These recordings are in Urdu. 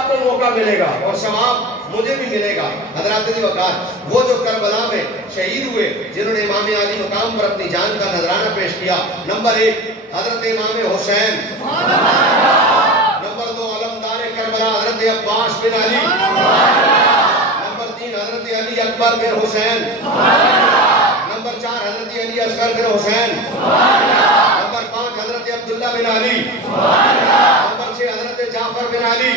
آپ کو موقع ملے گا اور ثواب مجھے بھی ملے گا. حضرات عزیز وقار وہ جو کربلا میں شہید ہوئے جنہوں نے امام علی مقام پر اپنی جان کا نذرانہ پیش کیا. نمبر 1 حضرت امام حسین. نمبر 2 علمدار کربلا حضرت عباس بن علی. نمبر 3 حضرت علی اکبر بن حسین. نمبر 4 حضرت علی اصغر بن حسین. نمبر 5 حضرت عبداللہ بن علی. نمبر 6 حضرت جعفر بن علی.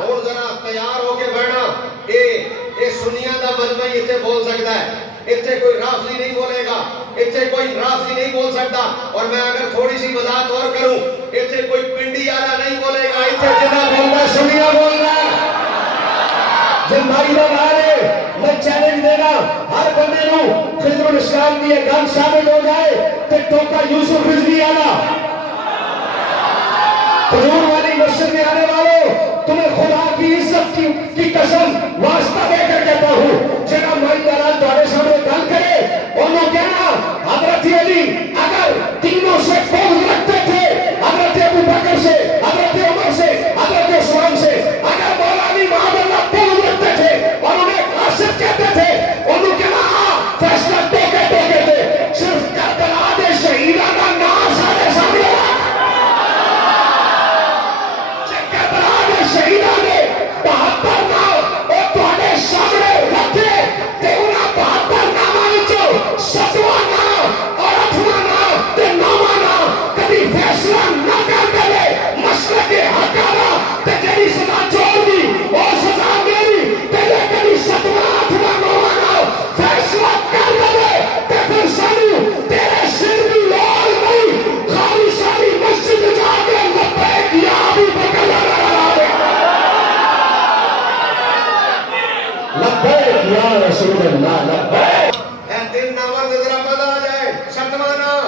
اور ذرا تیار ہو کے بیٹھنا. اے سنیاں دا مجمع اتنے بول سکتا ہے, اتنے کوئی رافضی نہیں بولے گا, اتنے کوئی رافضی نہیں بول سکتا. اور میں اگر تھوڑی سی وضاحت اور کروں, اتنے کوئی پنڈی والا نہیں بولے گا, اتنے جنہ بولنا سنیاں بولنا. جن بھائی لوگ آ رہے میں چیلنج دینا ہر بندے نو خضر الاسلام کی ایک گل ثابت ہو جائے تے ٹوکا یوسف رضوی آنا. حضور والی مسجد میں آنے والوں تمہیں خدا کی عزت کی قسم واسطہ دے کر کہتا ہوں, جنہ مائی داران تمہارے سامنے گل کرے انہوں کہنا حضرت علی اگر تینوں سے بغض رکھتے تھے, حضرت ابو بکر سے, حضرت عمر سے, حضرت عثمان سے, اگر مولا علی محمد اللہ بغض رکھتے تھے اور انہیں قاسد کہتے تھے, انہوں کہنا فیصلہ ٹوکے ٹوکے تھے, صرف کربلا دے شہیداں کا نام سارے سامنے شہیدہ نے 72 نام اور تھوڑے سامنے رکھے تے انہاں 72 ناماں وچوں 7واں نام اور 8واں نام تے 9واں نام کبھی فیصلہ نہ کر دے مسلک حق والا تے جڑی سزا چھوڑ دی اور سزا میری تے کبھی 7واں 8واں 9واں نام فیصلہ کر دے تے پھر سانو تیرے سر دی لوڑ نہیں, خالی ساری مسجد جا کے لبیک یا ابو بکر لبیک یا رسول اللہ لبیک. اے تین نامہ ذرا پتہ آ جائے. 7واں نام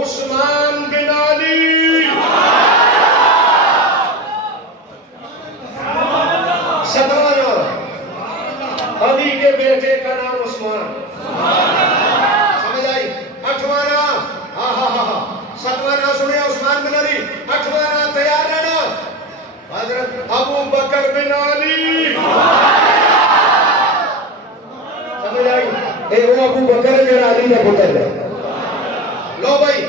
عثمان بن علی. 7واں نام علی کے بیٹے کا نام عثمان. سمجھ آئی. 8واں نام 7واں نام سنے عثمان بن علی. 8واں نام تیار رہنا حضرت ابو بکر بن علی. اے وہ ابو بکر ہے جڑا علی کا پتر ہے. لو بھائی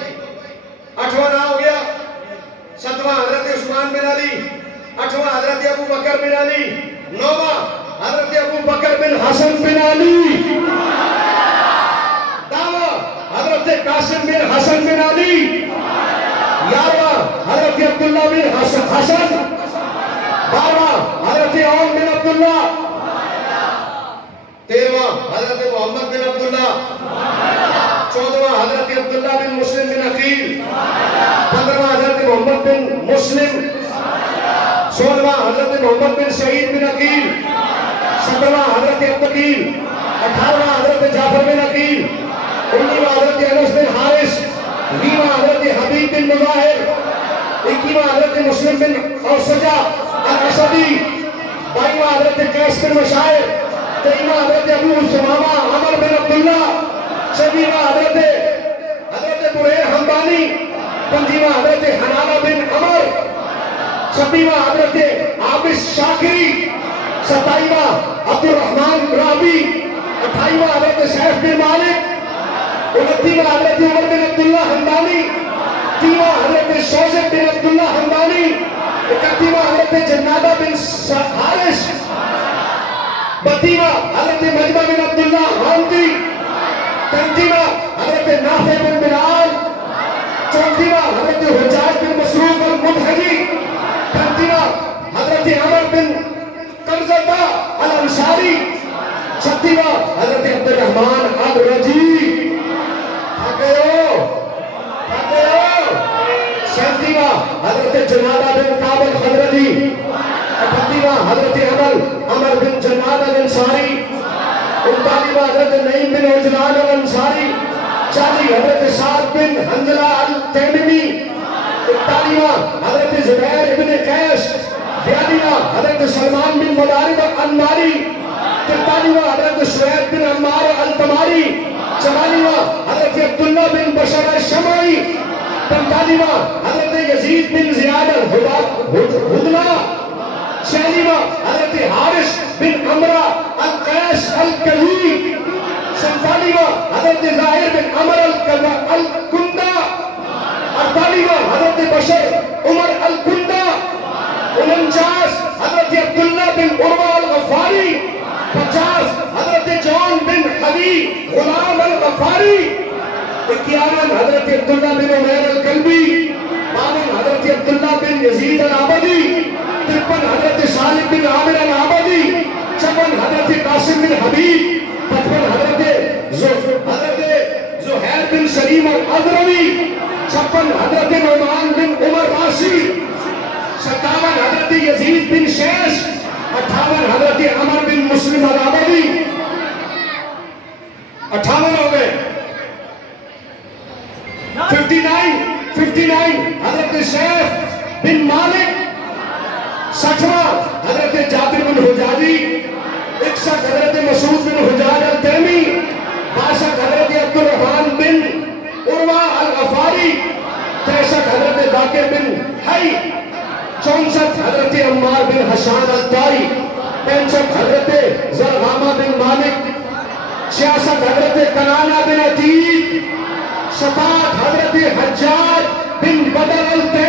8واں نام ہو گیا. 7واں حضرت عثمان بن علی. 8واں حضرت ابو بکر بن علی. 9واں حضرت ابو بکر بن حسن بن علی. 10واں حضرت قاسم بن حسن بن علی. 11واں حضرت عبداللہ بن حسن. 12واں حضرت عون بن عبداللہ. 13واں حضرت محمد بن عبداللہ. 14واں حضرت عبداللہ بن مسلم بن عقیل. 15واں حضرت محمد بن مسلم. 16واں حضرت محمد بن سعید بن عقیل. 17واں حضرت عبدالعقیل. 18واں حضرت جعفر بن عقیل. 19واں حضرت انس بن حارث. 20واں حضرت حبیب بن مظاہر. 21واں حضرت مسلم بن اوسجہ الاسدی. 22واں حضرت قیس بن مشاعر. 23واں حضرت ابو ثمامہ عمر بن عبداللہ. 24واں حضرت بریر حمدانی. 25واں حضرت حنانہ بن عمر. 26واں حضرت عابس شاکری. 27واں عبد الرحمن رابی. 28واں حضرت سیف بن مالک. 29واں حضرت عمر بن عبداللہ حمدانی. 30واں حضرت شوزب بن عبداللہ حمدانی. 31واں حضرت جنادہ بن حارث. 32واں حضرت مجمع بن عبداللہ حامدی. 33واں حضرت نافع بن بلال. 34واں حضرت حجاج بن مسروق المدھری. 35واں حضرت عمر بن قرظہ الانصاری. 36واں حضرت عبد الرحمن الرجی. آگے ہو. 37واں حضرت جنادہ بن کعب الخضرجی. 38واں حضرت عمر بن جناد الانصاری. 39واں حضرت نعیم بن عجلان الانصاری. 40 حضرت سعد بن حنظلہ التیممی. 41واں حضرت زبیر بن قیس. 42واں حضرت سلمان بن مدارب الانماری. 43واں حضرت سوید بن عمار التماری. 44واں حضرت عبداللہ بن بشر الشمعی. 45واں حضرت یزید بن زیاد الہدلہ. چھیالیواں حضرت حارث بن عمرہ القیس الکلیم، 47واں حضرت ظاہر بن عمر الکندہ، 48واں حضرت بشر عمر الکندہ، 49 حضرت عبداللہ بن عروہ الغفاری، 50 حضرت جان بن حبیب غلام الغفاری، 51 حضرت عبداللہ بن عمیر الکلبی، 52 حضرت عبداللہ بن یزید العبدی، 53 حضرت صالح بن عامر العبدی، 54 حضرت قاسم بن حبیب، 55 حضرت زہیر بن سلیم الازروی، 56 حضرت نعمان بن عمر راسی، 57 حضرت یزید بن شیش، 58 حضرت عمر بن مسلم العبدی، 58 ہو گئے، 59 حضرت سیف بن مالک، 60واں حضرت جابر بن حجاجی، 61 حضرت مسعود بن حجاج التیمی، 62 حضرت عبدالرحمن بن عروہ الغفاری، 63 حضرت باقر بن حی، 64 حضرت عمار بن حسان الطائی، 65 حضرت زرغامہ بن مالک، 66 حضرت کنانہ بن عتیق، 67 حضرت حجاج بن بدر التیمی،